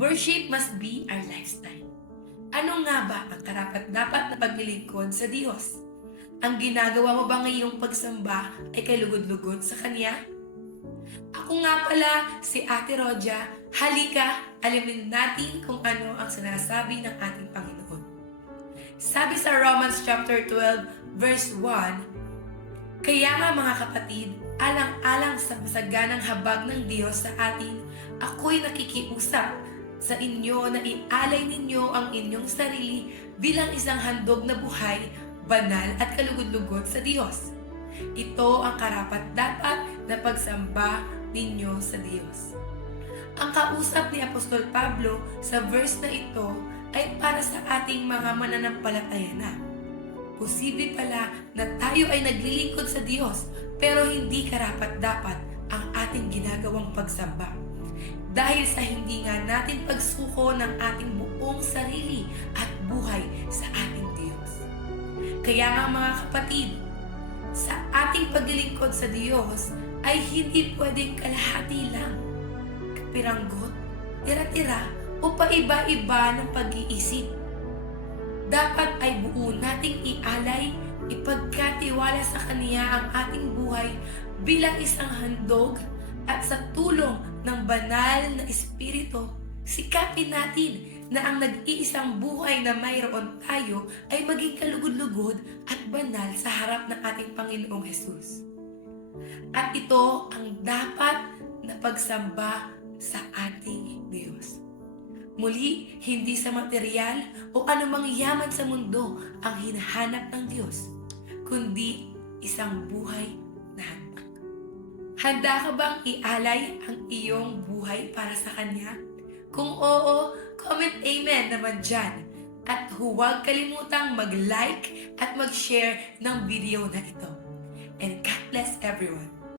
Worship must be our lifestyle. Ano nga ba ang karapat-dapat na paglilingkod sa Diyos? Ang ginagawa mo ba ngayong pagsamba ay kay lugod-lugod sa Kanya? Ako nga pala si Ate Roja. Halika, alamin natin kung ano ang sinasabi ng ating Panginoon. Sabi sa Romans chapter 12 verse 1, kaya nga mga kapatid, alang-alang sa masaganang habag ng Diyos sa atin, ako'y nakikiusap sa inyo na ialay ninyo ang inyong sarili bilang isang handog na buhay, banal at kalugod-lugod sa Diyos. Ito ang karapat-dapat na pagsamba ninyo sa Diyos. Ang kausap ni Apostol Pablo sa verse na ito ay para sa ating mga mananampalataya na. Posible pala na tayo ay naglilingkod sa Diyos pero hindi karapat-dapat ang ating ginagawang pagsamba. Dahil sa hindi nga natin pagsuko ng ating buong sarili at buhay sa ating Diyos. Kaya nga mga kapatid, sa ating paglilingkod sa Diyos ay hindi pwedeng kalahati lang, kapiranggot, tira-tira o paiba-iba ng pag-iisip. Dapat ay buo nating ialay, ipagkatiwala sa Kanya ang ating buhay bilang isang handog at sa tulong ng banal na Espiritu, sikapin natin na ang nag-iisang buhay na mayroon tayo ay maging kalugod-lugod at banal sa harap ng ating Panginoong Hesus. At ito ang dapat na pagsamba sa ating Diyos. Muli, hindi sa material o anumang yaman sa mundo ang hinahanap ng Diyos, kundi isang buhay na handog. Handa ka bang ialay ang iyong buhay para sa Kanya? Kung oo, comment Amen naman dyan. At huwag kalimutang mag-like at mag-share ng video na ito. And God bless everyone.